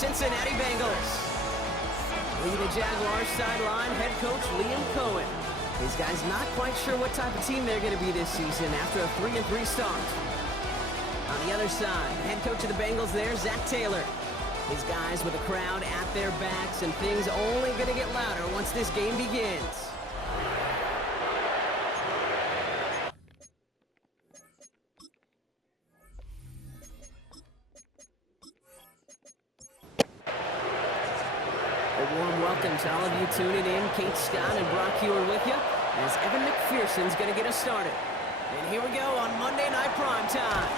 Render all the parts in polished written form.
Cincinnati Bengals. Leading the Jaguars sideline, head coach Liam Cohen. His guys not quite sure what type of team they're going to be this season after a 3-3 start. On the other side, head coach of the Bengals there, Zach Taylor. His guys with a crowd at their backs, and things only going to get louder once this game begins. A warm welcome to all of you tuning in. Kate Scott and Brock Hewer with you as Evan McPherson's going to get us started. And here we go on Monday Night Prime Time.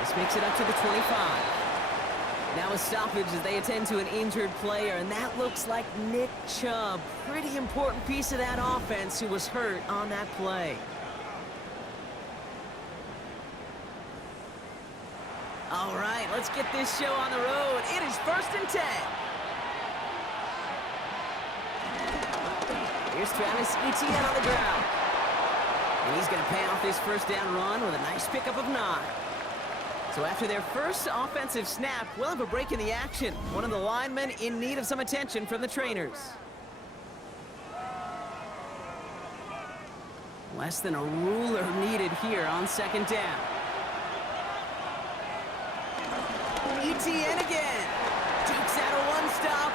This makes it up to the 25. Now a stoppage as they attend to an injured player, and that looks like Nick Chubb. Pretty important piece of that offense who was hurt on that play. All right, let's get this show on the road. It is 1st and 10. Here's Travis Etienne on the ground. And he's going to pay off this first down run with a nice pickup of 9. So after their first offensive snap, we'll have a break in the action. One of the linemen in need of some attention from the trainers. Less than a ruler needed here on 2nd down. Etienne again. Dukes out a one-stop.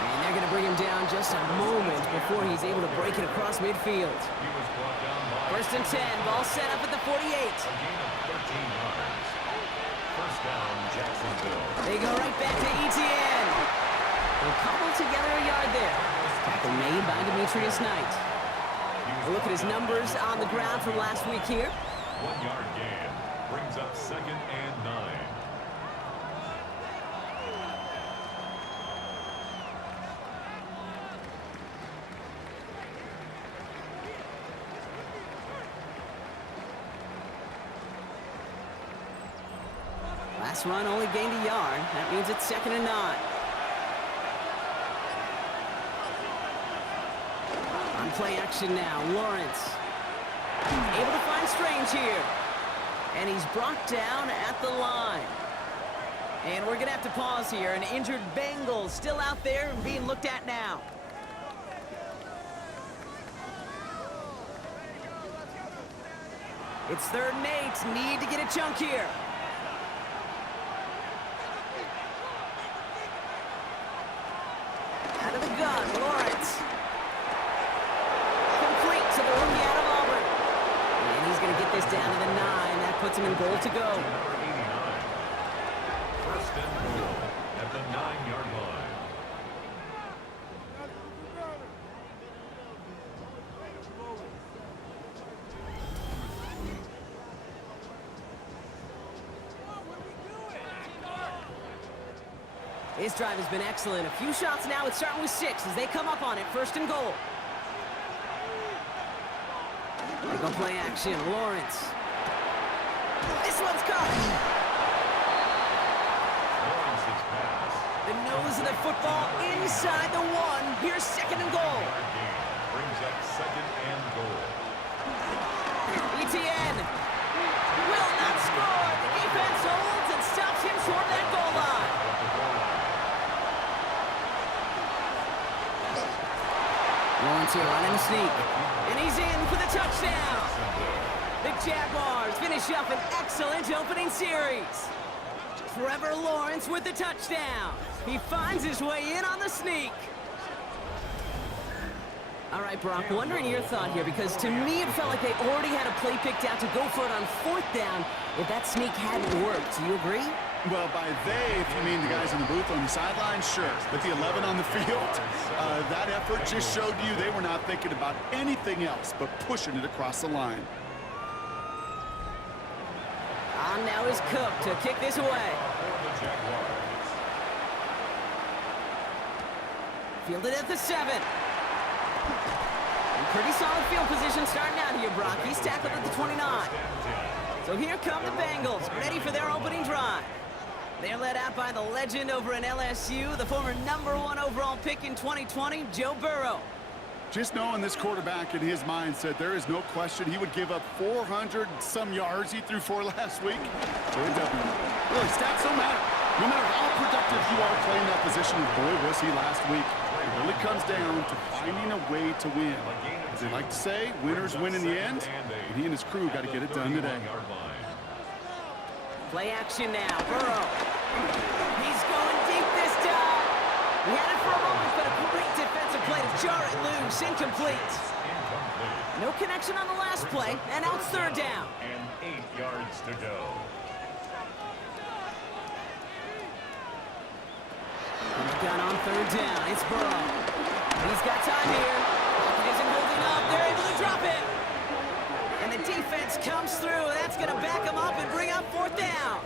And they're going to bring him down just a moment before he's able to break it across midfield. 1st and 10, ball set up at the 48. First down, Jacksonville. They go right back to Etienne. They'll cobble together a yard there. Tackle made by Demetrius Knight. A look at his numbers on the ground from last week here. 1-yard gain brings up 2nd and 9. Last run only gained a yard. That means it's 2nd and 9. On play action now, Lawrence. Able to find Strange here. And he's brought down at the line. And we're going to have to pause here. An injured Bengals still out there and being looked at now. It's 3rd and 8. Need to get a chunk here. Out of the gun, Lawrence. Complete to the rookie out of Auburn. And he's going to get this down to the 9. That puts him in goal to go. Number 89. First and goal at the 9-yard line. His drive has been excellent. A few shots now. It's starting with 6 as they come up on it. 1st and goal. They go play action. Lawrence. This one's caught. Lawrence's pass. The nose of the football inside the 1. Here's 2nd and goal. 1-yard gain brings up 2nd and goal. Etienne will not score. The defense holds and stops him short of that goal line. Lawrence here running the sneak. And he's in for the touchdown. The Jaguars finish up an excellent opening series. Trevor Lawrence with the touchdown. He finds his way in on the sneak. All right, Brock, wondering your thought here, because to me it felt like they already had a play picked out to go for it on 4th down if that sneak hadn't worked. Do you agree? Well, by they, if you mean the guys in the booth on the sideline, sure. But the 11 on the field, that effort just showed you they were not thinking about anything else but pushing it across the line. On now is Cook to kick this away. Fielded at the 7. And pretty solid field position starting out here, Brock. He's tackled at the 29. So here come the Bengals, ready for their opening drive. They're led out by the legend over in LSU, the former #1 overall pick in 2020, Joe Burrow. Just knowing this quarterback in his mindset, there is no question he would give up 400-some yards he threw for last week. So it doesn't really, stats don't matter. No matter how productive you are playing that position, boy, was he last week. It really comes down to finding a way to win. As they like to say, winners win in the end, and he and his crew got to get it done today. Play action now. Burrow. He's going deep this time. He had it for a moment, but a great defensive play to jar it loose. Incomplete. No connection on the last play, and now it's third down. And 8 yards to go. Gun on third down. It's Burrow. He's got time here. Pocket isn't holding up. They're able to drop it. And the defense comes through. That's going to back them up and bring up fourth down.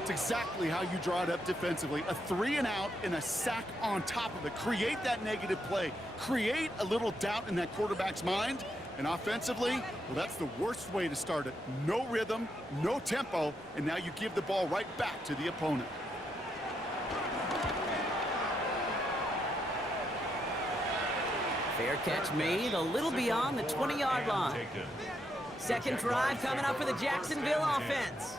It's exactly how you draw it up defensively. A 3 and out and a sack on top of it. Create that negative play. Create a little doubt in that quarterback's mind. And offensively, well, that's the worst way to start it. No rhythm, no tempo, and now you give the ball right back to the opponent. Fair catch made a little beyond the 20-yard line. Second drive coming up for the Jacksonville offense.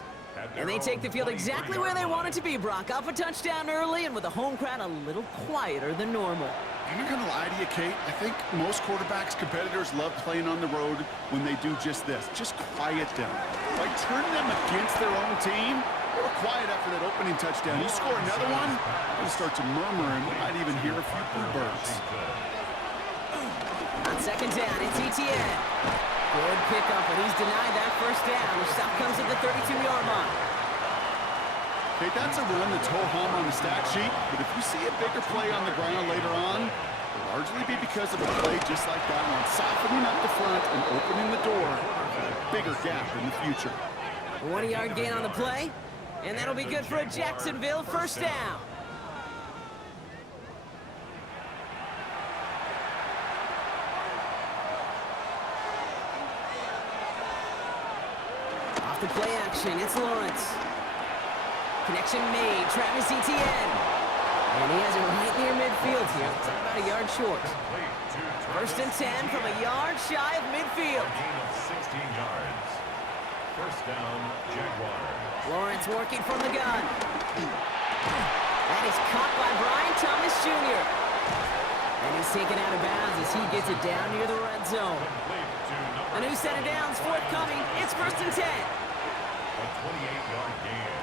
And they take the field exactly where they want it to be, Brock. Up a touchdown early and with the home crowd a little quieter than normal. I'm not going to lie to you, Kate. I think most quarterbacks, competitors love playing on the road when they do just this. Just quiet them. By turning them against their own team, they were quiet after that opening touchdown. You score another one, they'll start to murmur and we might even hear a few bluebirds. On second down, it's Etienne. Good pickup, but he's denied that first down. The stop comes at the 32-yard line. Okay, that's a run that's ho-hum on the stat sheet, but if you see a bigger play on the ground later on, it'll largely be because of a play just like that one, softening up the front and opening the door for a bigger gap in the future. A 1-yard gain on the play, and that'll be good for a Jacksonville first down. Off the play action, it's Lawrence. Connection made, Travis Etienne. And he has it right near midfield here. It's about a yard short. First and 10 from a yard shy of midfield. Gain of 16 yards. First down, Jaguars. Lawrence working from the gun. That is caught by Brian Thomas Jr. And he's taken out of bounds as he gets it down near the red zone. A new set of downs forthcoming. It's first and 10. A 28-yard gain.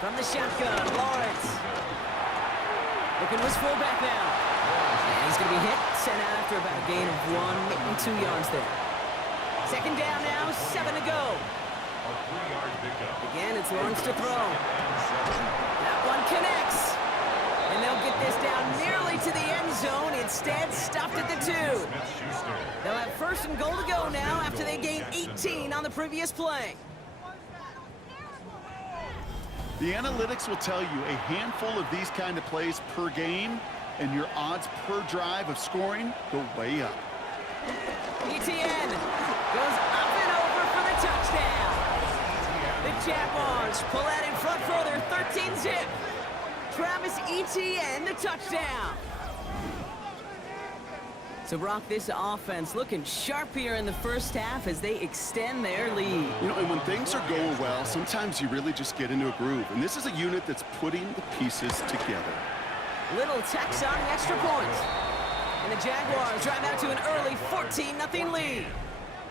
From the shotgun, Lawrence. Looking to his fullback now. And he's going to be hit, sent out after about a gain of 1, maybe 2 yards there. Second down now, 7 to go. A 3-yard pickup. Again, it's Lawrence to throw. That one connects. And they'll get this down nearly to the end zone. Instead, stopped at the 2. They'll have first and goal to go now after they gained 18 on the previous play. The analytics will tell you a handful of these kind of plays per game, and your odds per drive of scoring go way up. Etienne goes up and over for the touchdown. The Jaguars pull out in front further, 13-zip. Travis Etienne, the touchdown. So, Brock, this offense looking sharp here in the first half as they extend their lead. You know, and when things are going well, sometimes you really just get into a groove. And this is a unit that's putting the pieces together. Little Tex on the extra point. And the Jaguars drive out to an early 14-0 lead.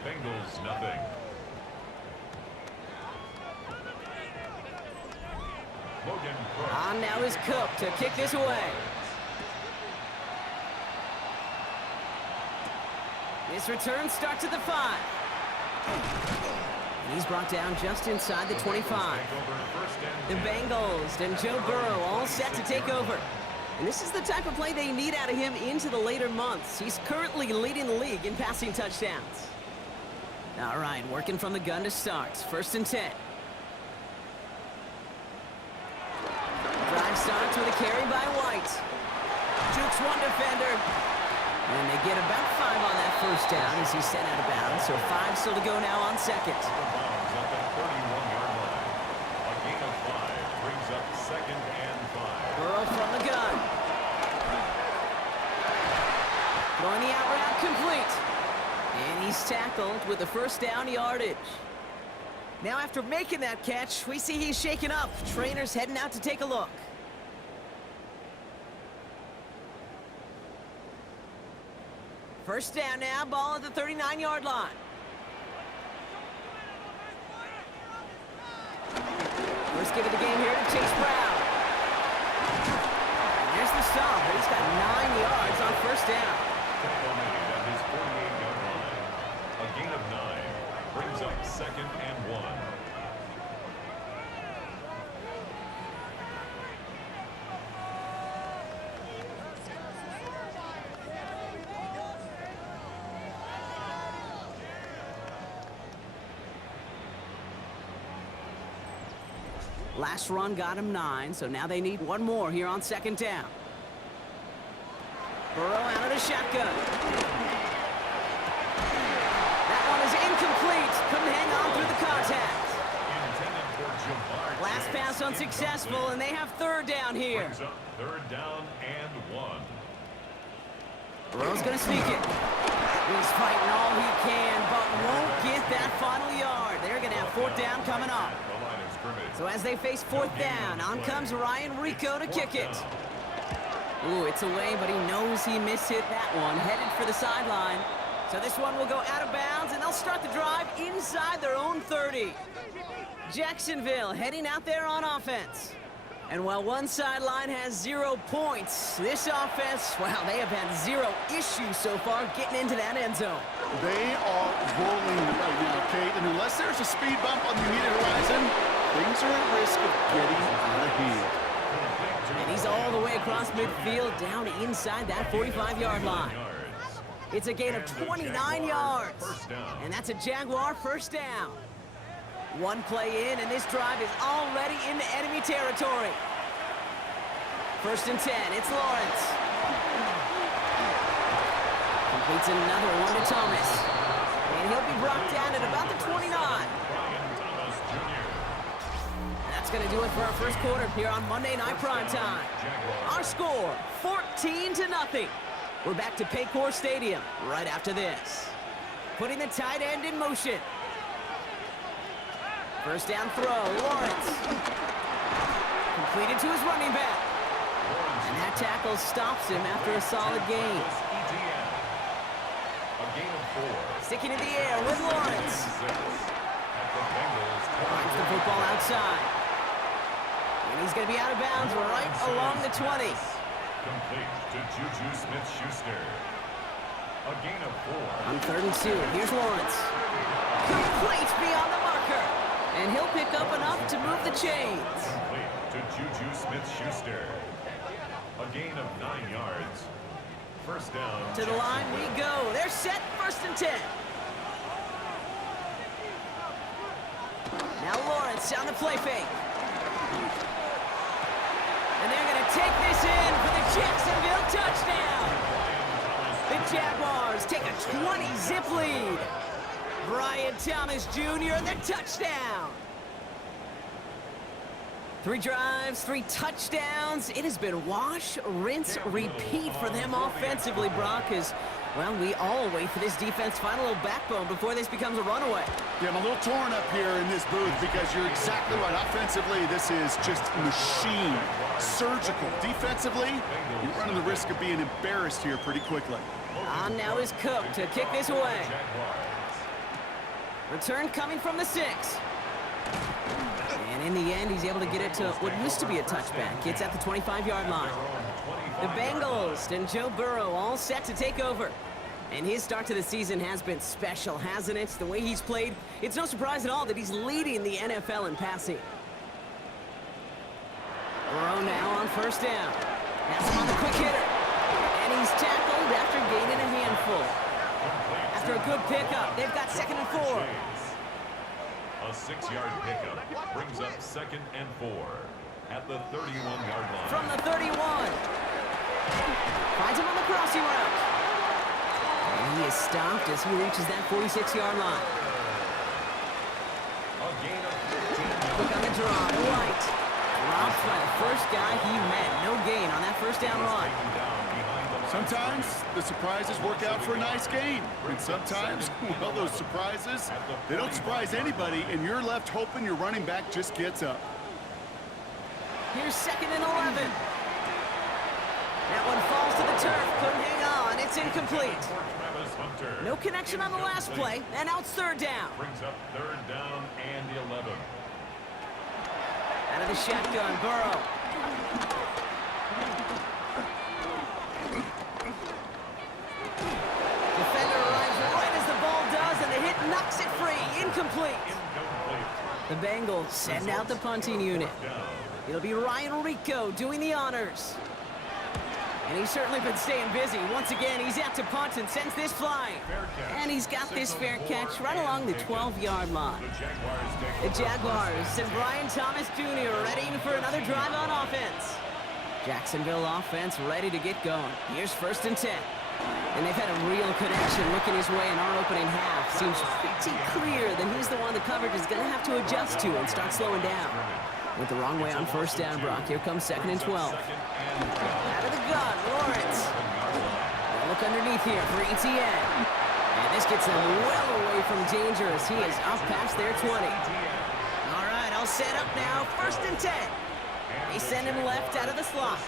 Bengals nothing. On now is Cook to kick this away. This return starts at the 5. And he's brought down just inside the 25. The Bengals and Joe Burrow all set to take over. And this is the type of play they need out of him into the later months. He's currently leading the league in passing touchdowns. All right, working from the gun to start. First and 10. Drive starts with a carry by White. Jukes one defender. And they get about 5 on that first down as he's sent out of bounds. So 5 still to go now on second. Up at 31-yard line. A gain of 5 brings up second and 5. Burrow from the gun. Throwing the out route complete. And he's tackled with the first down yardage. Now after making that catch, we see he's shaken up. Trainer's heading out to take a look. First down now, ball at the 39-yard line. First give of the game here to Chase Brown. And there's the stop, but he's got 9 yards on first down. Tackle made at his 48-yard line. A gain of 9 brings up second and 1. Last run got him 9, so now they need one more here on second down. Burrow out of the shotgun. That one is incomplete. Couldn't hang on through the contact. Last pass unsuccessful, and they have third down here. Brings up third down and 1. Burrow's going to sneak it. He's fighting all he can, but won't get that final yard. They're going to have fourth down coming up. So as they face fourth down, on comes Ryan Rico to kick it. Ooh, it's away, but he knows he mishit that one. Headed for the sideline. So this one will go out of bounds, and they'll start the drive inside their own 30. Jacksonville heading out there on offense. And while one sideline has 0 points, this offense, well, they have had 0 issues so far getting into that end zone. They are rolling right now, Kate, and unless there's a speed bump on the immediate horizon, things are at risk of getting out of hand. And he's all the way across midfield, down inside that 45-yard line. It's a gain of 29 yards. And that's a Jaguar first down. One play in, and this drive is already into enemy territory. First and 10, it's Lawrence. Completes another one to Thomas. And he'll be brought down at about the 29. That's going to do it for our first quarter here on Monday Night Primetime. Our score, 14-0. We're back to Paycor Stadium right after this. Putting the tight end in motion. First down throw, Lawrence. Completed to his running back. And that tackle stops him after a solid gain. Sticking in the air with Lawrence. Finds the football outside. And he's going to be out of bounds right along the 20. Complete to Juju Smith-Schuster. A gain of 4. On 3rd and 2, here's Lawrence. Complete beyond the marker. And he'll pick up enough to move the chains. Complete to Juju Smith-Schuster. A gain of 9 yards. First down. To the line we go. They're set, 1st and 10. Now Lawrence on the play fake. And they're going to take this in for the Jacksonville touchdown. The Jaguars take a 20-zip lead. Brian Thomas Jr., the touchdown. 3 drives, 3 touchdowns. It has been wash, rinse, repeat for them offensively, Brock, as, well, we all wait for this defense to find a little backbone before this becomes a runaway. Yeah, I'm a little torn up here in this booth because you're exactly right. Offensively, this is just machine, surgical. Defensively, you're running the risk of being embarrassed here pretty quickly. On now is Cook to kick this away. Return coming from the 6. And in the end, he's able to get it to what used to be a touchback. It's at the 25-yard line. The Bengals and Joe Burrow all set to take over. And his start to the season has been special, hasn't it? The way he's played, it's no surprise at all that he's leading the NFL in passing. Burrow now on first down. Has him on the quick hitter. And he's tackled after gaining a handful. After a good pickup, they've got 2nd and 4. A 6-yard pickup brings up 2nd and 4 at the 31-yard line. From the 31. Finds him on the crossing route. And he is stopped as he reaches that 46-yard line. A gain of 15. Quick on the draw to White. Dropped by the first guy he met. No gain on that first down run. Taken down behind the Sometimes the surprises work out for a nice game. And sometimes, well, those surprises, they don't surprise anybody, and you're left hoping your running back just gets up. Here's 2nd and 11. That one falls to the turf. Couldn't hang on. It's incomplete. No connection on the last play, and now it's 3rd down. Brings up 3rd down and 11. Out of the shotgun, Burrow. Defender arrives right as the ball does, and the hit knocks it free. Incomplete. The Bengals send out the punting unit. It'll be Ryan Rico doing the honors. And he's certainly been staying busy. Once again, he's out to punt and sends this flying. And he's got this fair catch right along the 12-yard line. The Jaguars send Brian Thomas Jr. ready for another drive on offense. Jacksonville offense ready to get going. Here's 1st and 10. And they've had a real connection looking his way in our opening half. Seems pretty clear that he's the one the coverage is going to have to adjust to and start slowing down. Went the wrong way on 1st down, Brock. Here comes 2nd and 12. Out of the gun, Lawrence. They'll look underneath here for ETN. And this gets them well away from danger as he is up past their 20. All right, all set up now. 1st and 10. They send him left out of the slot.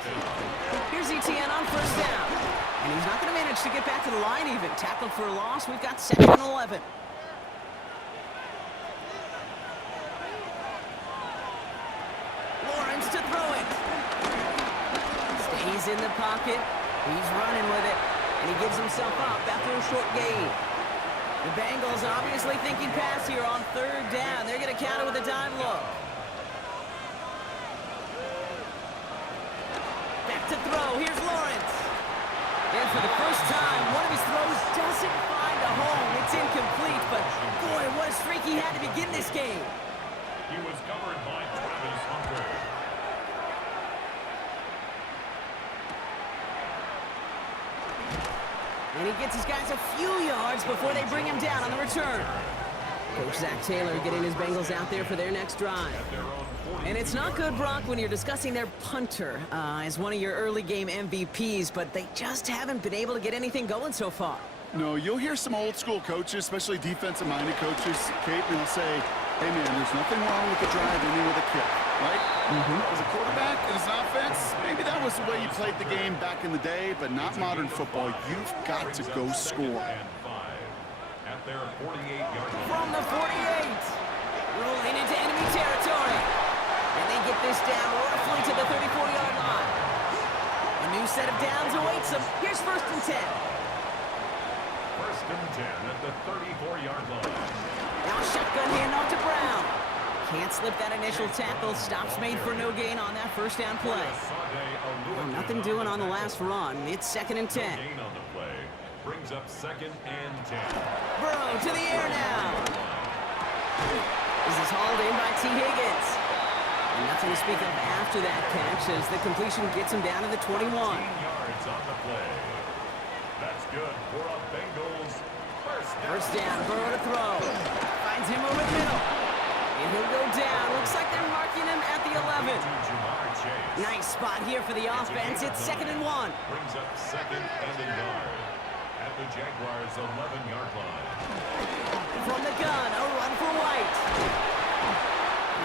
Here's ETN on 1st down. And he's not going to manage to get back to the line even. Tackled for a loss. We've got 2nd and 11. Lawrence to throw it. Stays in the pocket. He's running with it. And he gives himself up after a short gain. The Bengals obviously thinking pass here on 3rd down. They're going to counter with a dime look. Back to throw. Here's Lawrence. And for the first time, one of his throws doesn't find a home. It's incomplete, but boy, what a streak he had to begin this game. He was covered by Travis Hunter. And he gets his guys a few yards before they bring him down on the return. Coach Zach Taylor getting his Bengals out there for their next drive. And it's not good, Brock, when you're discussing their punter as one of your early game MVPs, but they just haven't been able to get anything going so far. No, you'll hear some old school coaches, especially defensive-minded coaches, Kate, and they'll say, hey, man, there's nothing wrong with the drive ending with a kick, right? As a quarterback and as an offense, maybe that was the way you played the game back in the day, but not modern football. You've got to go score. At their 48-yard line. From the 48, rolling into enemy territory. And they get this down roughly to the 34-yard line. A new set of downs awaits them. Here's 1st and 10. 1st and 10 at the 34-yard line. Now a shotgun handoff to Brown. Can't slip that initial tackle. Stops made for no gain on that 1st down play. Well, nothing doing on the last run. It's 2nd and 10. Gain on the play brings up 2nd and 10. Burrow to the air now. This is hauled in by T. Higgins. And nothing to speak of after that catch as the completion gets him down to the 21. 15 yards on the play. That's good for a Bengals First down, Burrow to throw. Finds him over the middle. And he'll go down. Looks like they're marking him at the 11. Nice spot here for the offense. It's 2nd and 1. Brings up 2nd and a yard at the Jaguars' 11-yard line. From the gun, a run for White.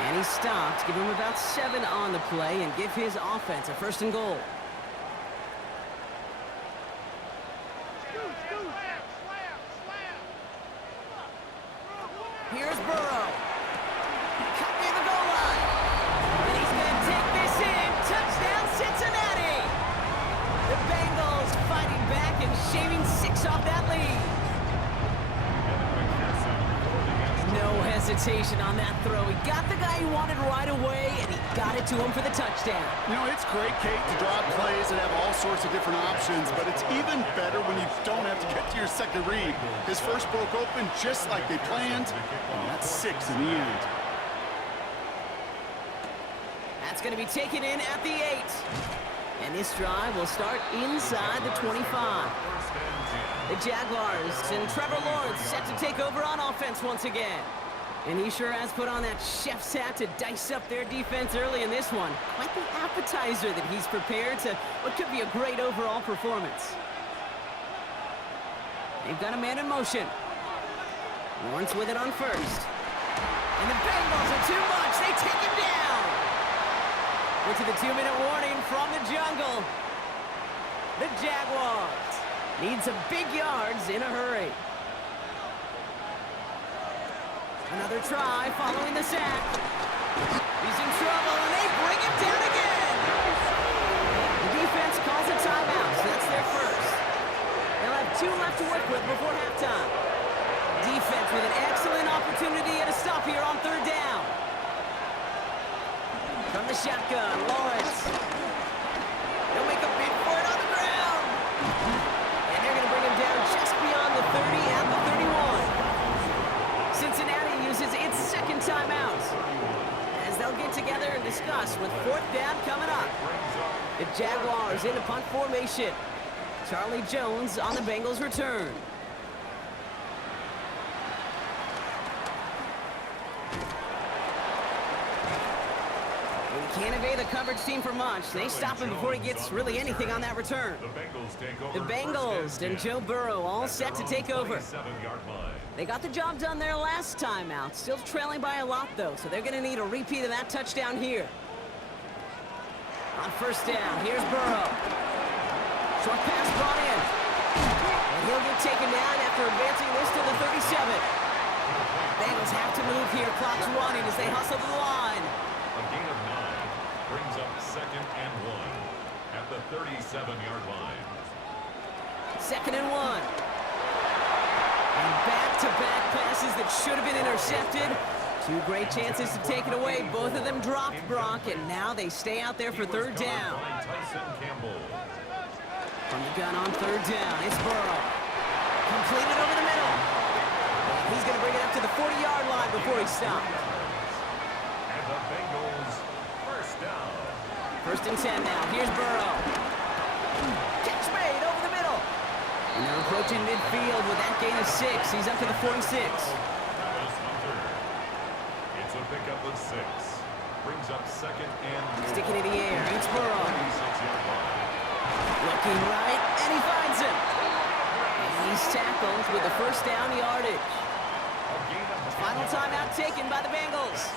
And he stops, give him about 7 on the play, and give his offense a 1st and goal. Here's Burrow. Cut near the goal line. And he's going to take this in. Touchdown, Cincinnati. The Bengals fighting back and shaving 6 off that lead. No hesitation on that throw. He got the guy he wanted right away, and he got it to him for the touchdown. You know, it's great, Kate, to draw plays and have all sorts of different options, but it's even better when you don't have to get to your second read. His first broke open just like they planned, and that's 6 in the end. That's going to be taken in at the 8. And this drive will start inside the 25. The Jaguars and Trevor Lawrence set to take over on offense once again. And he sure has put on that chef's hat to dice up their defense early in this one. Quite the appetizer that he's prepared to what could be a great overall performance. They've got a man in motion. Lawrence with it on first. And the Bengals are too much. They take him down. We're to the 2-minute warning from the jungle. The Jaguars need some big yards in a hurry. Another try following the sack. He's in trouble, and they bring him down again. The defense calls a timeout, so that's their first. They'll have 2 left to work with before halftime. Defense with an excellent opportunity at a stop here on 3rd down. From the shotgun, Lawrence. They'll make a bid for it on the ground. And they're going to bring him down just beyond the 30 at the 31. Cincinnati uses its 2nd timeout as they'll get together and discuss with 4th down coming up. The Jaguars in a punt formation. Charlie Jones on the Bengals return. Can't evade the coverage team for much. They stop him before he gets really anything on that return. The Bengals and Joe Burrow all set to take over. They got the job done their last time out. Still trailing by a lot, though, so they're going to need a repeat of that touchdown here. On 1st down, here's Burrow. Short pass brought in. And he'll get taken down after advancing this to the 37. Bengals have to move here. Clock's running as they hustle to the line. A gain of 9 brings up 2nd and 1 at the 37-yard line. 2nd and 1. And back-to-back passes that should have been intercepted. 2 great chances to take it away. Both of them dropped, Brock, and now they stay out there for 3rd down. From the gun on 3rd down, it's Burrow. Completed over the middle. And he's going to bring it up to the 40-yard line before he stopped. And the Bengals 1st down. 1st and 10 now. Here's Burrow. Catch made over the middle. And they're approaching midfield with that gain of 6. He's up to the 46. It's a pickup of 6. Brings up 2nd and 1. Sticking in the air. It's Burrow. Looking right, and he finds him. And he's tackled with the 1st down yardage. Final timeout taken by the Bengals.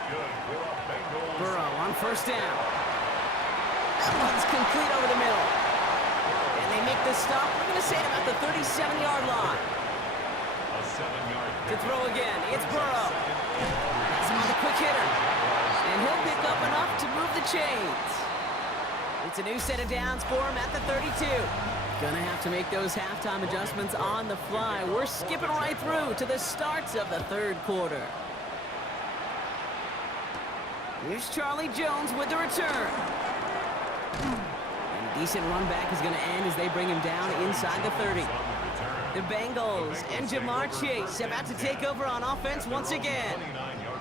Burrow on 1st down. That one's complete over the middle. And they make the stop. We're going to say about the 37-yard line. To throw again, it's Burrow. That's him on the quick hitter. And he'll pick up enough to move the chains. It's a new set of downs for him at the 32. Gonna have to make those halftime adjustments on the fly. We're skipping right through to the starts of the 3rd quarter. Here's Charlie Jones with the return. And a decent run back is gonna end as they bring him down inside the 30. The Bengals and Jamar Chase about to take over on offense once again.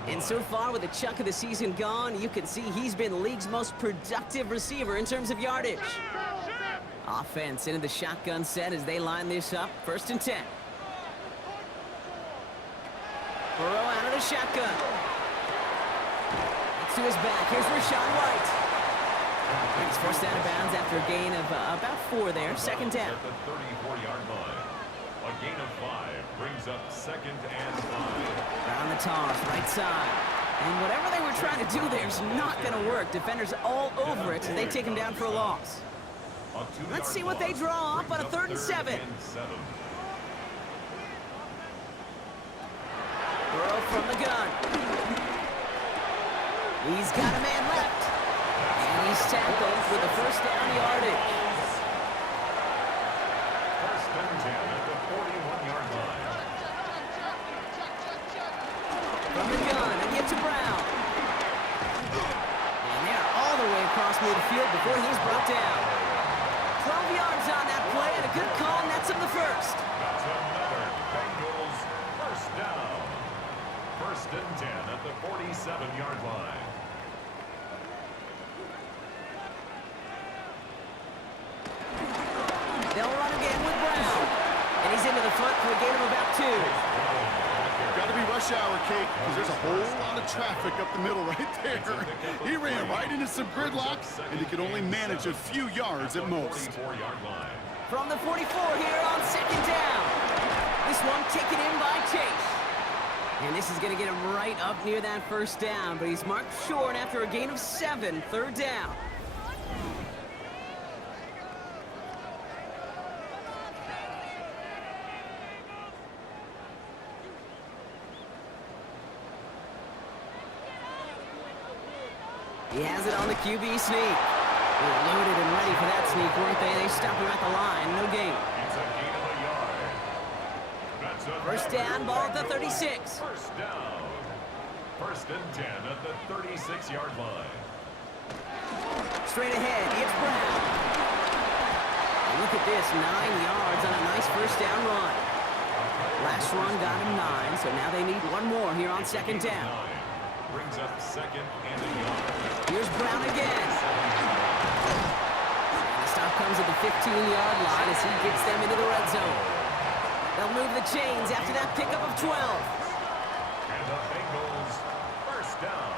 And so far, with a chunk of the season gone, you can see he's been the league's most productive receiver in terms of yardage. Offense into the shotgun set as they line this up. 1st and 10. Burrow out of the shotgun. It's to his back. Here's Rashawn White. He's forced out of bounds after a gain of about 4 there. 2nd down. At the 34-yard line. A gain of 5 brings up 2nd and 5. Around the toss, right side. And whatever they were trying to do there is not going to work. Defenders all over it, and they take him down for a loss. Let's see what they draw up on a 3rd and 7. Burrow from the gun. He's got a man left. And he's tackled with the 1st down yardage. 1st and 10 at the 41-yard line. From the gun, and get to Brown. And they're all the way across midfield before he's brought down. 12 yards on that play, and a good call, and that's him the 1st. That's another Bengals 1st down. 1st and 10 at the 47-yard line. They'll run again with Brown. And he's into the front for a gain of about 2. Got to be rush hour, Kate, because there's a whole lot of traffic up the middle right there. He ran right into some gridlock, and he could only manage a few yards at most. From the 44 here on second down. This one taken in by Chase. And this is going to get him right up near that first down, but he's marked short after a gain of 7, third down. He has it on the QB sneak. They were loaded and ready for that sneak, weren't they? They stopped him at the line. No gain. It's a gain of a yard. That's a First down, ball at the 36. First down. First and 10 at the 36-yard line. Straight ahead, it's Brown. And look at this, 9 yards on a nice first down run. Last run got him 9, so now they need one more here on second down. Brings up second and a yard. Here's Brown again. The stop comes at the 15-yard line as he gets them into the red zone. They'll move the chains after that pickup of 12. And the Bengals first down.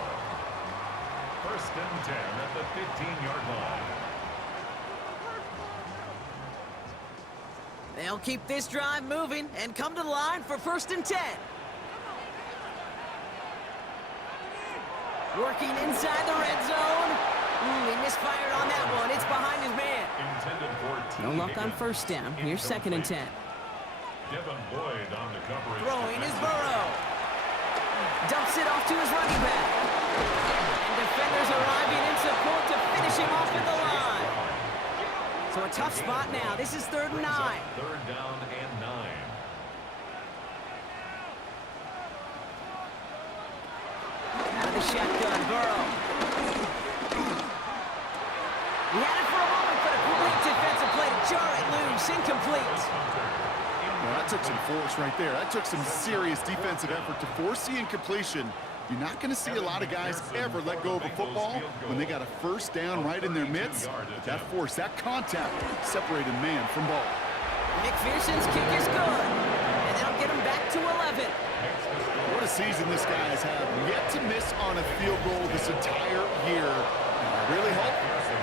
First and 10 at the 15-yard line. They'll keep this drive moving and come to the line for first and 10. Working inside the red zone. He misfired on that one. It's behind his man. Intended for No luck on first down. Here's second and 10. Devin Boyd on the coverage. Throwing is Burrow. Dumps it off to his running back. And defenders arriving in support to finish him off at the line. So a tough spot now. This is third and 9. Third down and 9. Out of the shotgun, Burrow. He had it for a moment, but a great defensive play to jar it loose. Incomplete. Well, that took some force right there. That took some serious defensive effort to force the incompletion. You're not going to see a lot of guys ever let go of a football when they got a first down right in their midst. But that force, that contact, separated man from ball. McPherson's kick is good. And that'll get him back to 11. What a season this guy has had. Yet to miss on a field goal this entire year. And I really hope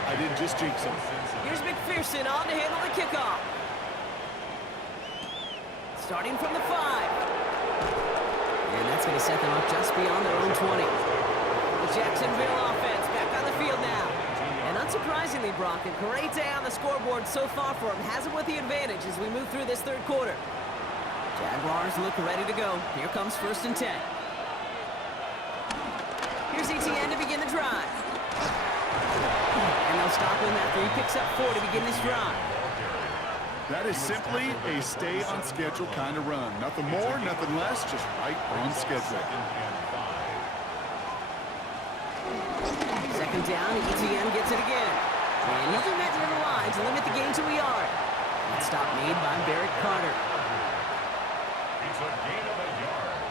I didn't just jinx him. Here's McPherson on to handle the kickoff. Starting from the 5. And that's going to set them up just beyond their own 20. The Jacksonville offense back on the field now. And unsurprisingly, Brock, a great day on the scoreboard so far for him. Has him with the advantage as we move through this third quarter. Jaguars look ready to go. Here comes first and 10. Here's ETN to begin the drive. And they'll stop him after he picks up 4 to begin this drive. That is simply a stay-on-schedule kind of run. Nothing more, nothing less, just right on schedule. Second down, ETN gets it again. And he'll be met near the line to limit the gain to a yard. That stop made by Barrett Carter. It's a gain of a yard.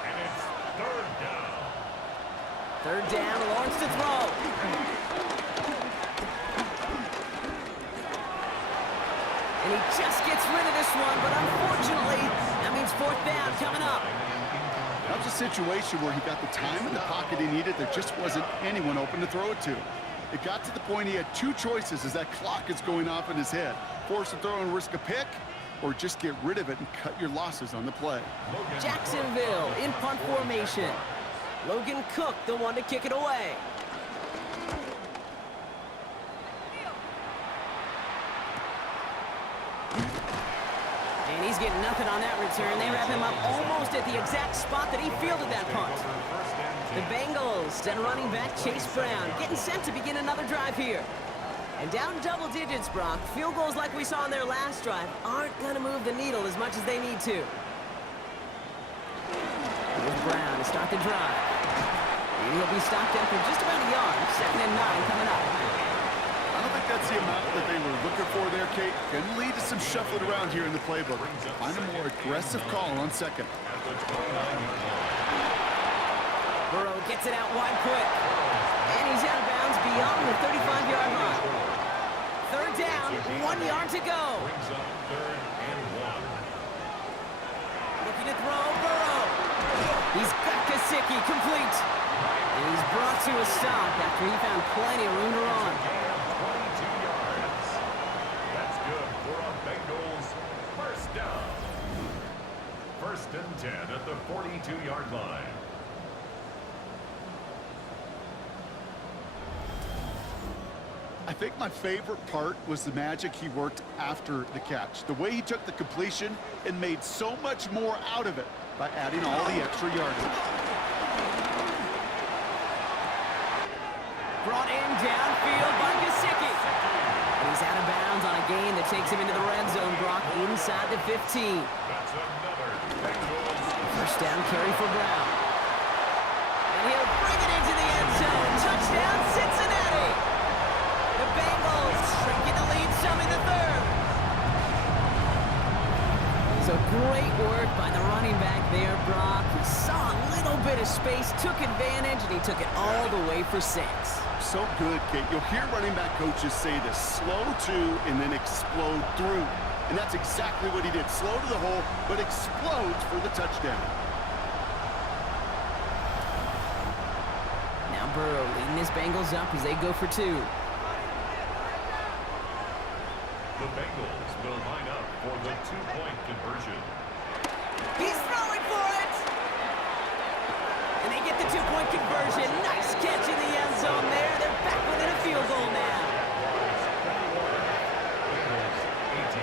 And it's third down. Third down, Lawrence to throw. And he just gets rid of this one, but unfortunately, that means fourth down coming up. That was a situation where he got the time in the pocket he needed. There just wasn't anyone open to throw it to. It got to the point he had 2 choices as that clock is going off in his head. Force a throw and risk a pick, or just get rid of it and cut your losses on the play. Jacksonville in punt formation. Logan Cook, the one to kick it away. And he's getting nothing on that return. They wrap him up almost at the exact spot that he fielded that punt. The Bengals and running back Chase Brown getting set to begin another drive here. And down double digits, Brock. Field goals like we saw in their last drive aren't going to move the needle as much as they need to. Here's Brown to start the drive. And he'll be stopped after just about a yard. Second and 9 coming up. I don't think that's the amount that they were looking for there, Kate. Can lead to some shuffling around here in the playbook. Find a more aggressive call on second. Burrow gets it out wide quick. And he's out of bounds beyond the 35-yard line. Third down, 1 yard to go. Brings up third and 1. Looking to throw, Burrow. He's got Gesicki complete. And he's brought to a stop after he found plenty of room to run. Gain of 22 yards. That's good for a Bengals first down. First and 10 at the 42-yard line. I think my favorite part was the magic he worked after the catch. The way he took the completion and made so much more out of it by adding all the extra yardage. Brought in downfield by Gesicki. And he's out of bounds on a gain that takes him into the red zone, Brock, inside the 15. That's another Bengals. First down carry for Brown. And he'll bring it into the end zone. Touchdown, Cincinnati. The Bengals shrinking the lead some in the third. So great work by the running back there, Brock. He saw a little bit of space, took advantage, and he took it all the way for 6. So good, Kate. You'll hear running back coaches say this: slow to and then explode through. And that's exactly what he did. Slow to the hole, but explodes for the touchdown. Now Burrow leading his Bengals up as they go for 2. The Bengals will line up for the 2-point conversion. He's throwing for it! And they get the 2-point conversion. Nice catch in the end zone there. They're back within a field goal now. Bengals 18.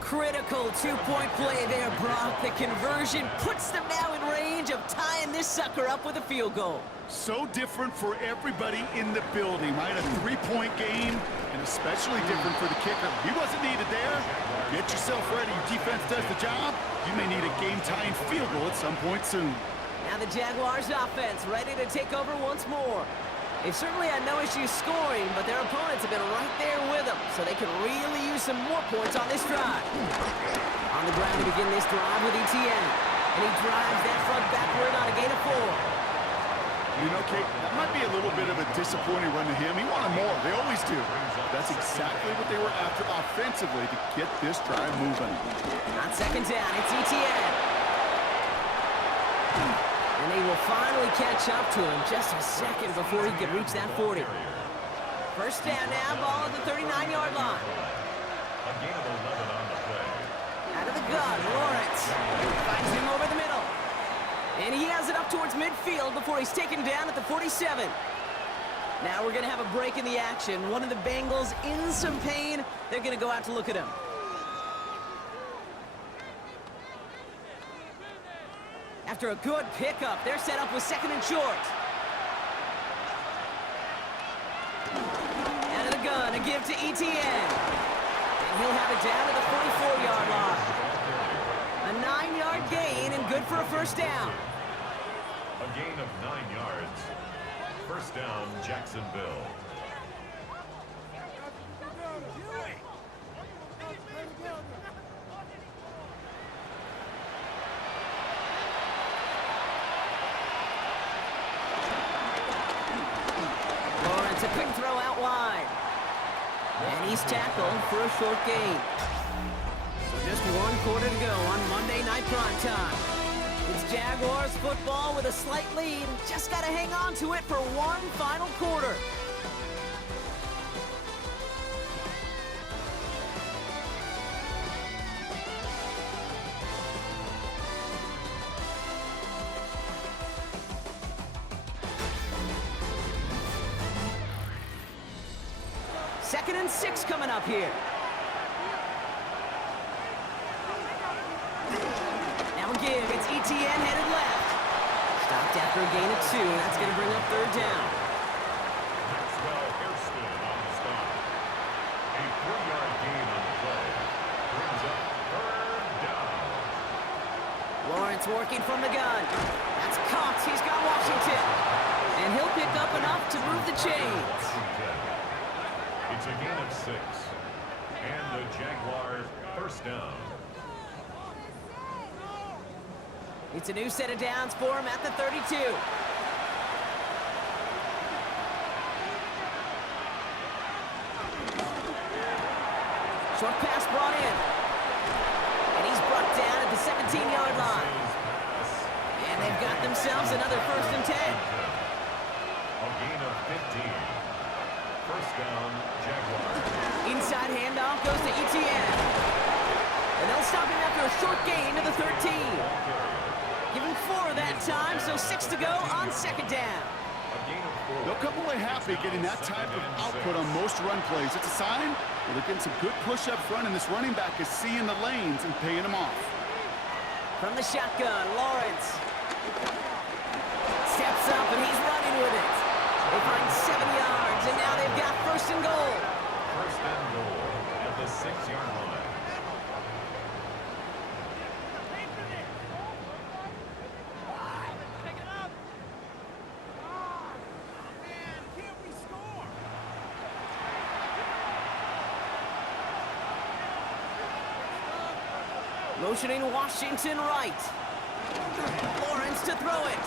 Critical 2-point play there, Brock. The conversion puts them now in range of tying this sucker up with a field goal. So different for everybody in the building, right? A 3-point game, and especially different for the kicker. He wasn't needed there. Get yourself ready. Your defense does the job. You may need a game-tying field goal at some point soon. Now the Jaguars offense ready to take over once more. They've certainly had no issues scoring, but their opponents have been right there with them, so they can really use some more points on this drive. On the ground to begin this drive with ETN. And he drives that front backward on a gain of 4. You know, Kate, that might be a little bit of a disappointing run to him. He wanted more. They always do. That's exactly what they were after offensively to get this drive moving. On second down, it's ETN. And they will finally catch up to him just a second before he could reach that 40. First down now, ball at the 39-yard line. A gain of 11 on the play. Out of the gun, Lawrence finds him over the middle. And he has it up towards midfield before he's taken down at the 47. Now we're going to have a break in the action. One of the Bengals in some pain. They're going to go out to look at him. After a good pickup, they're set up with second and short. Out of the gun, a give to ETN. And he'll have it down to the 44-yard line. A 9-yard gain and good for a first down. A gain of 9 yards. First down, Jacksonville. A quick throw out wide. And he's tackled for a short gain. So just 1 quarter to go on Monday Night Primetime. It's Jaguars football with a slight lead. Just got to hang on to it for one final quarter. Second and 6 coming up here. Now a give. It's ETN headed left. Stopped after a gain of 2. That's going to bring up third down. Maxwell Hairston on the stop. A 3-yard gain on the play. Brings up third down. Lawrence working from the gun. That's It's caught. He's got Washington. And he'll pick up enough to move the chains. It's a gain of 6. And the Jaguars first down. It's a new set of downs for him at the 32. Short pass brought in. And he's brought down at the 17-yard line. And they've got themselves another 1st and 10. A gain of 15. First down, Jaguars. Inside handoff goes to Etienne. And they'll stop him after a short gain to the 13. Give him 4 that time, so 6 to go on 2nd down. They'll come away happy getting that type of output on most run plays. It's a sign that they're getting some good push up front, and this running back is seeing the lanes and paying them off. From the shotgun, Lawrence steps up, and he's running with it. They find 7 yards, and now they've got 1st and goal. First and goal at the 6-yard line. Motioning Washington right. Lawrence to throw it.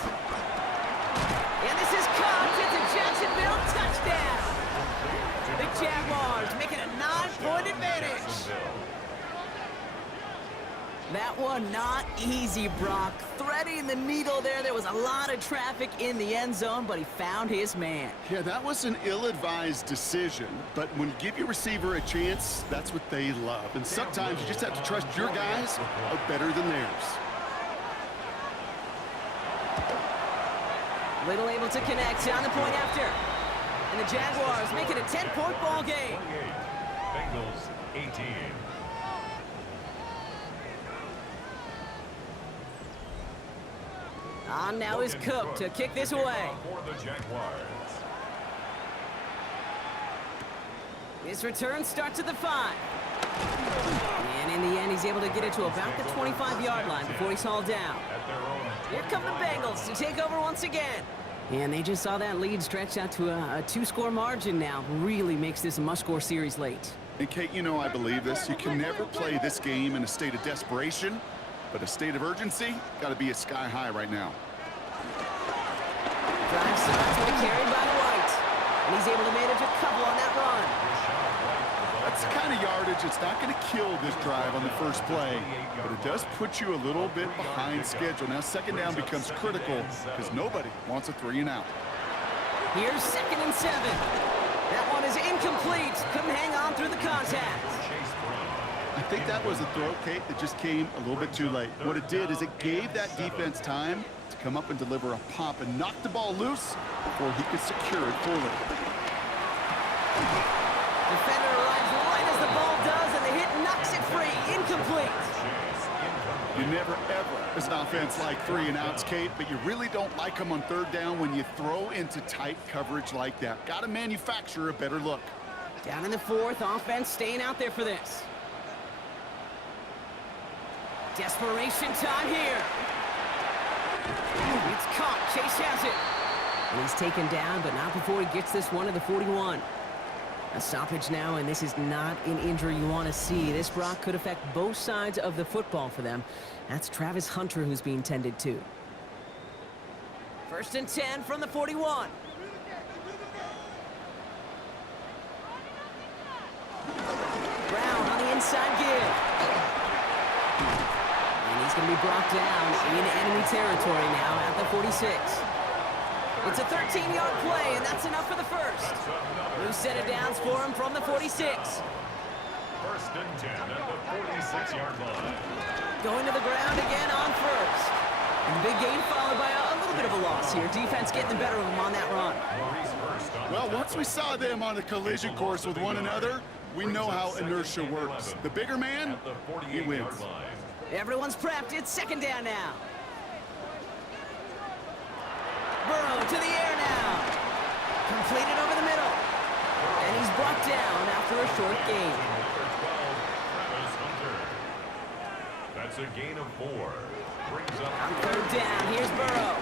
And this is caught. It's a Jacksonville touchdown. The Jaguars making a 9-point advantage. That one not easy, Brock. Threading the needle there. There was a lot of traffic in the end zone, but he found his man. Yeah, that was an ill-advised decision, but when you give your receiver a chance, that's what they love. And sometimes you just have to trust your guys are better than theirs. Little able to connect on the point after. And the Jaguars make it a 10-point ball game. 28. Bengals 18. On now is Cook to kick this away. For the Jaguars. His return starts at the 5. And in the end, he's able to get it to about the 25-yard line before he's hauled down. Here come the Bengals to take over once again. And they just saw that lead stretch out to a 2-score margin now. Really makes this a must-score series late. And Kate, you know I believe this. You can never play this game in a state of desperation, but a state of urgency got to be at sky high right now. Drive starts with a carry by White. And he's able to manage a couple on that run. That's the kind of yardage that's not going to kill this drive on the first play, but it does put you a little bit behind schedule. Now 2nd down becomes critical because nobody wants a 3-and-out. Here's 2nd and 7. That one is incomplete. Couldn't hang on through the contact. I think that was a throw, Kate, that just came a little bit too late. What it did is it gave that defense time to come up and deliver a pop and knock the ball loose before he could secure it fully. Defender arrives right as the ball does, and the hit knocks it free. Incomplete. You never, ever, as an offense, like 3-and-outs, Kate, but you really don't like them on 3rd down when you throw into tight coverage like that. Got to manufacture a better look. Down in the 4th, offense staying out there for this. Desperation time here. It's caught. Chase has it. And he's taken down, but not before he gets this one to the 41. A stoppage now, and this is not an injury you want to see. This, Brock, could affect both sides of the football for them. That's Travis Hunter who's being tended to. 1st and 10 from the 41. Brown on the inside give. And he's going to be brought down in enemy territory now at the 46. It's a 13-yard play, and that's enough for the 1st. New set of downs for him from the 46. 1st and 10 at the 46-yard line. Going to the ground again on 1st. And the big gain followed by a little bit of a loss here. Defense getting the better of him on that run. Well, once we saw them on a collision course with one another, we know how inertia works. The bigger man, he wins. Everyone's prepped. It's 2nd down now. Burrow to the air now. Completed over the middle. And he's brought down after a short gain. That's That's a gain of 4. Brings up On third down, here's Burrow.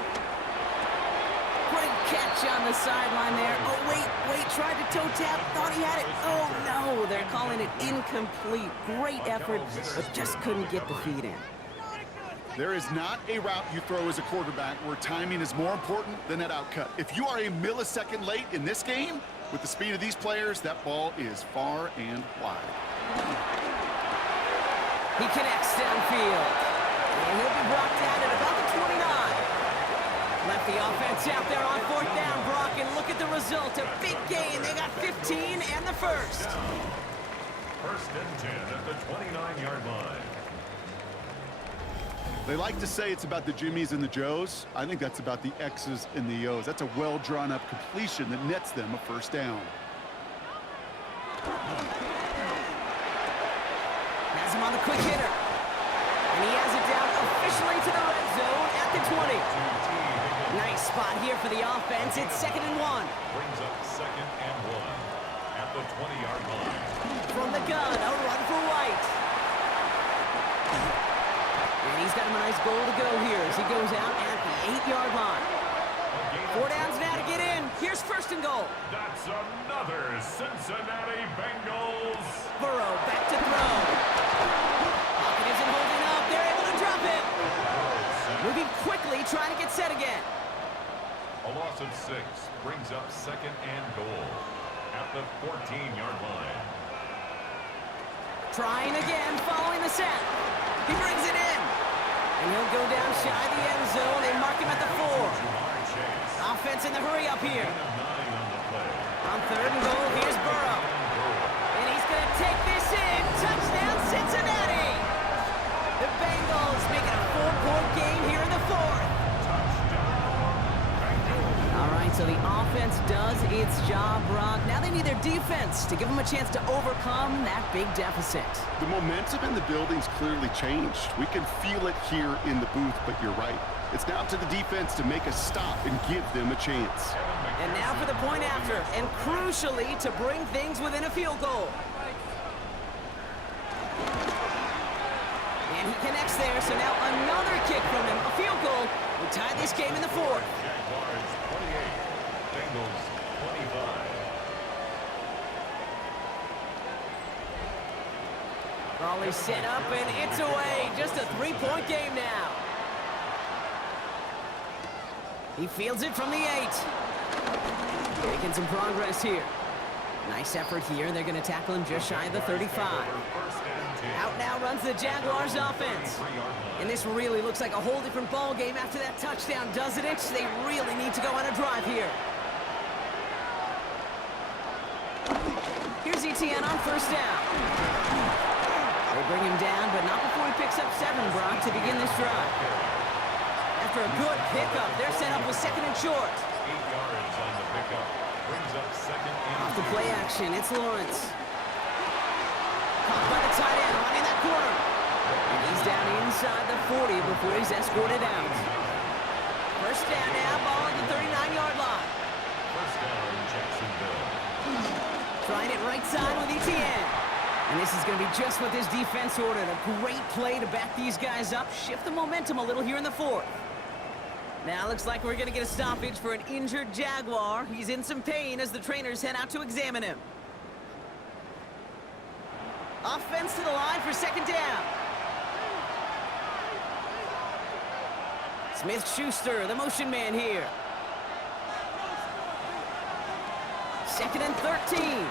Great catch on the sideline there. Oh, wait, tried to toe tap, thought he had it. Oh, no, they're calling it incomplete. Great effort, but just couldn't get the feet in. There is not a route you throw as a quarterback where timing is more important than that outcut. If you are a millisecond late in this game, with the speed of these players, that ball is far and wide. He connects downfield. And he'll be brought down at about the 29. Left the offense out there on fourth down, Brock, and look at the result. A big gain. They got 15 and the first. First and 10 at the 29-yard line. They like to say it's about the Jimmies and the Joes. I think that's about the X's and the O's. That's a well-drawn-up completion that nets them a first down. Has him on the quick hitter. And he has it down officially to the red zone at the 20. Nice spot here for the offense. It's 2nd and 1. Brings up 2nd and 1 at the 20-yard line. From the gun, a run for White. And he's got him a nice goal to go here as he goes out at the 8-yard line. 4 downs now to get in. Here's 1st and goal. That's another Cincinnati Bengals. Burrow back to throw. Pocket isn't holding up. They're able to drop it. Moving quickly, trying to get set again. A loss of 6 brings up 2nd and goal at the 14-yard line. Trying again, following the set. He brings it in. And he'll go down shy of the end zone. They mark him at the 4. Offense in the hurry up here. On 3rd and goal, here's Burrow. And he's going to take this in. Touchdown, Cincinnati. The Bengals making a 4-point game here in the 4th. All right, so the offense does its job, Brock. Now they need their defense to give them a chance to overcome that big deficit. The momentum in the building's clearly changed. We can feel it here in the booth, but you're right. It's now to the defense to make a stop and give them a chance. And now for the point after, and crucially to bring things within a field goal. And he connects there, so now another kick from him, a field goal. We tie this game in the 4th. Jaguars 28, Bengals 25. Raleigh set up, and it's away. Just a 3-point game now. He fields it from the 8. Making some progress here. Nice effort here. They're going to tackle him just shy of the 35. Out now runs the Jaguars offense. And this really looks like a whole different ball game after that touchdown, doesn't it? They really need to go on a drive here. Here's ETN on 1st down. They bring him down, but not before he picks up 7, Brock, to begin this drive. After a good pickup, they're set up with 2nd and short. 8 yards on the pickup. Brings up 2nd and Off the play action, it's Lawrence. Caught by the tight end, running that corner. And he's down inside the 40 before he's escorted out. 1st down now, ball at the 39-yard line. 1st down, Jacksonville. Trying it right side with ETN. And this is going to be just what this defense ordered. A great play to back these guys up, shift the momentum a little here in the 4th. Now looks like we're going to get a stoppage for an injured Jaguar. He's in some pain as the trainers head out to examine him. Offense to the line for 2nd down. Smith-Schuster, the motion man here. 2nd and 13.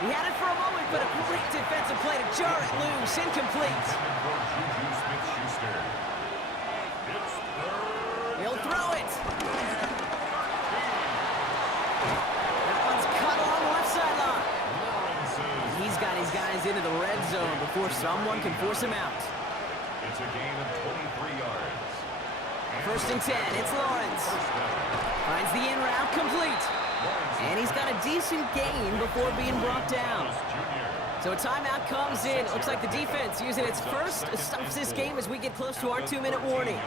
He had it for a moment, but a great defensive play to jar it loose. Incomplete. He'll throw it. That one's cut along the left sideline. He's got his guys into the red zone before someone can force him out. It's a gain of 23 yards. 1st and 10, it's Lawrence. Finds the in route complete. And he's got a decent gain before being brought down. So a timeout comes in. Looks like the defense using its first stops this game as we get close to our 2-minute warning.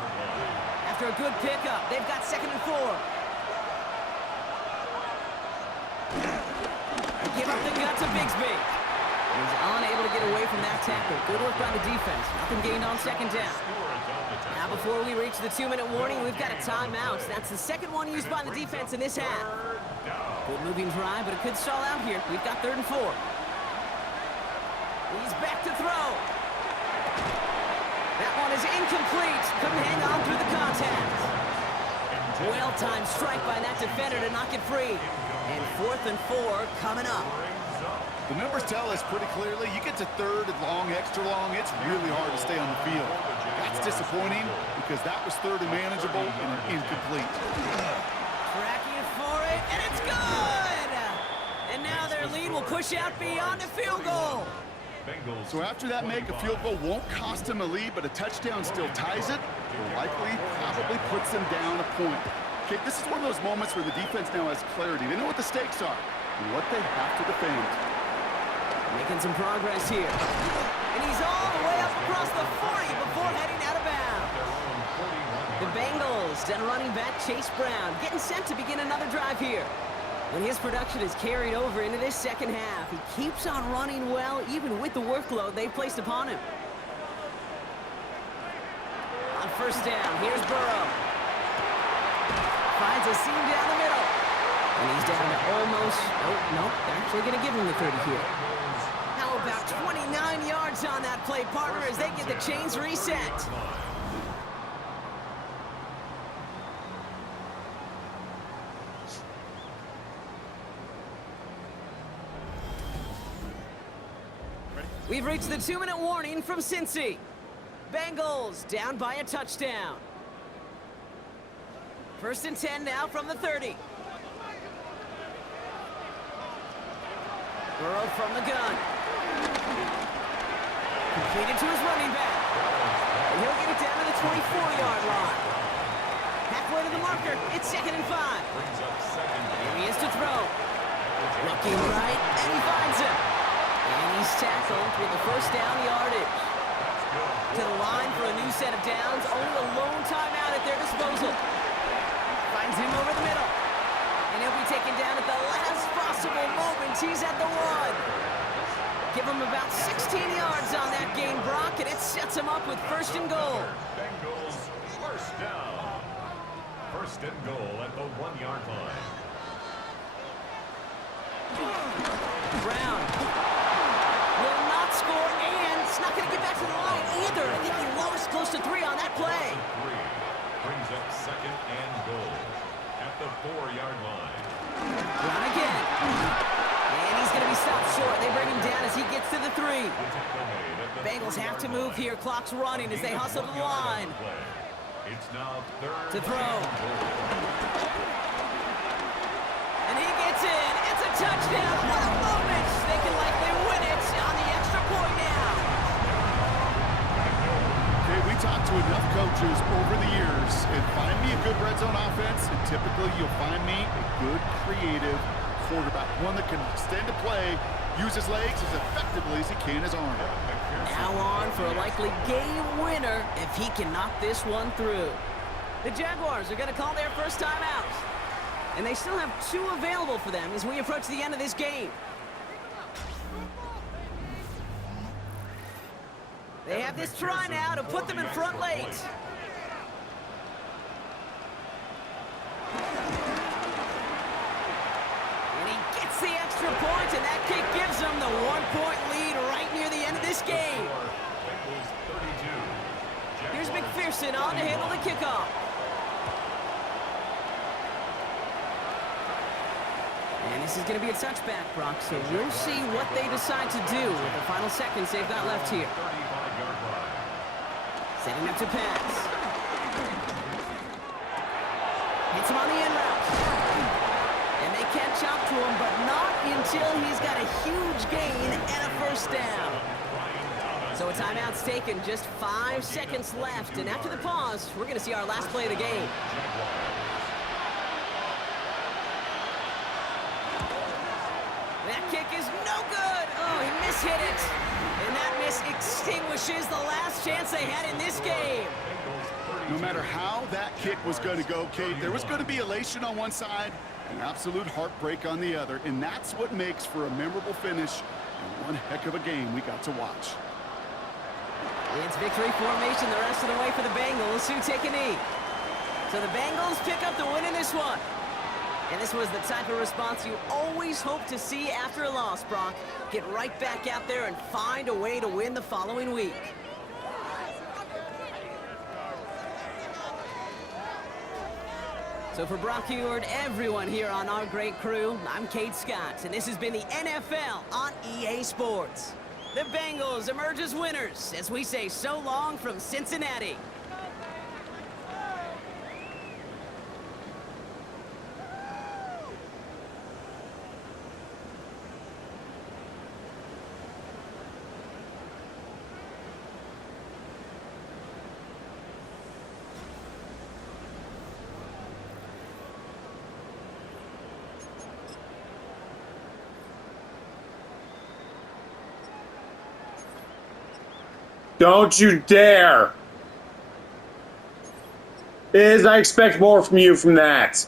After a good pickup, they've got 2nd and 4. Give up the gut to Bigsby. He's unable to get away from that tackle. Good work by the defense. Nothing gained on second down. Now before we reach the 2-minute warning, we've got a timeout. That's the second one used by the defense in this half. Good moving drive, but it could stall out here. We've got 3rd and 4. He's back to throw. That one is incomplete. Couldn't hang on through the contact. Well-timed strike by that defender to knock it free. And 4th and 4 coming up. The numbers tell us pretty clearly, you get to 3rd and long, extra long, it's really hard to stay on the field. That's disappointing because that was 3rd and manageable and an incomplete. Tracking for it, and it's good! And now their lead will push out beyond the field goal. So after that make, a field goal won't cost them a lead, but a touchdown still ties it, or likely probably puts them down a point. Okay, this is one of those moments where the defense now has clarity. They know what the stakes are and what they have to defend. Making some progress here. And he's all the way up across the 40 before heading out of bounds. The Bengals, then running back Chase Brown, getting set to begin another drive here. And his production is carried over into this second half. He keeps on running well, even with the workload they've placed upon him. On 1st down, here's Burrow. Finds a seam down the middle. And he's down to almost, nope, they're actually going to give him the 30 here. How about 29 yards on that play, partner, as they get the chains reset. We've reached the 2-minute warning from Cincy. Bengals down by a touchdown. 1st and 10 now from the 30. Burrow from the gun. Completed to his running back. And he'll get it down to the 24-yard line. Halfway to the marker, it's 2nd and 5. Here he is to throw. Looking right, and he finds him. And he's tackled with the 1st down yardage. To the line for a new set of downs. Only a lone timeout at their disposal. Finds him over the middle. And he'll be taken down at the last possible moment. He's at the 1. Give him about 16 yards on that gain, Brock, and it sets him up with 1st and goal. Bengals 1st down. 1st and goal at the 1-yard line. Brown will not score, and it's not going to get back to the line either. I think he lost close to 3 on that play. 3 brings up 2nd and goal at the 4-yard line. Brown again. And he's going to be stopped short. They bring him down as he gets to the 3. Bengals have to move here. Clock's running as they hustle to the line. It's now 3rd to throw. And he gets in. It's a touchdown. What a moment. They can likely win it on the extra point now. Okay, we talked to enough coaches over the years, and find me a good red zone offense, and typically you'll find me a good creative quarterback, one that can extend a play, use his legs as effectively as he can his arm. Now on for a likely game winner if he can knock this one through. The Jaguars are going to call their first timeout. And they still have 2 available for them as we approach the end of this game. They have this try now to put them in front late. And he gets the extra point, and that kick gives them the 1-point lead right near the end of this game. Here's McPherson on to handle the kickoff. And this is going to be a touchback, Brock, so we'll see what they decide to do with the final seconds they've got left here. Setting up to pass. Hits him on the in route. And they catch up to him, but not until he's got a huge gain and a 1st down. So a timeout's taken, just 5 seconds left, and after the pause, we're going to see our last play of the game. That kick is no good. Oh, he mishit it. And that miss extinguishes the last chance they had in this game. No matter how that kick was going to go, Kate, there was going to be elation on one side and absolute heartbreak on the other. And that's what makes for a memorable finish And one heck of a game we got to watch. It's victory formation the rest of the way for the Bengals, who take a knee. So the Bengals pick up the win in this one. And this was the type of response you always hope to see after a loss, Brock. Get right back out there and find a way to win the following week. So for Brock Eward, everyone here on our great crew, I'm Kate Scott, and this has been the NFL on EA Sports. The Bengals emerge as winners as we say so long from Cincinnati. Don't you dare! I expect more from you from that.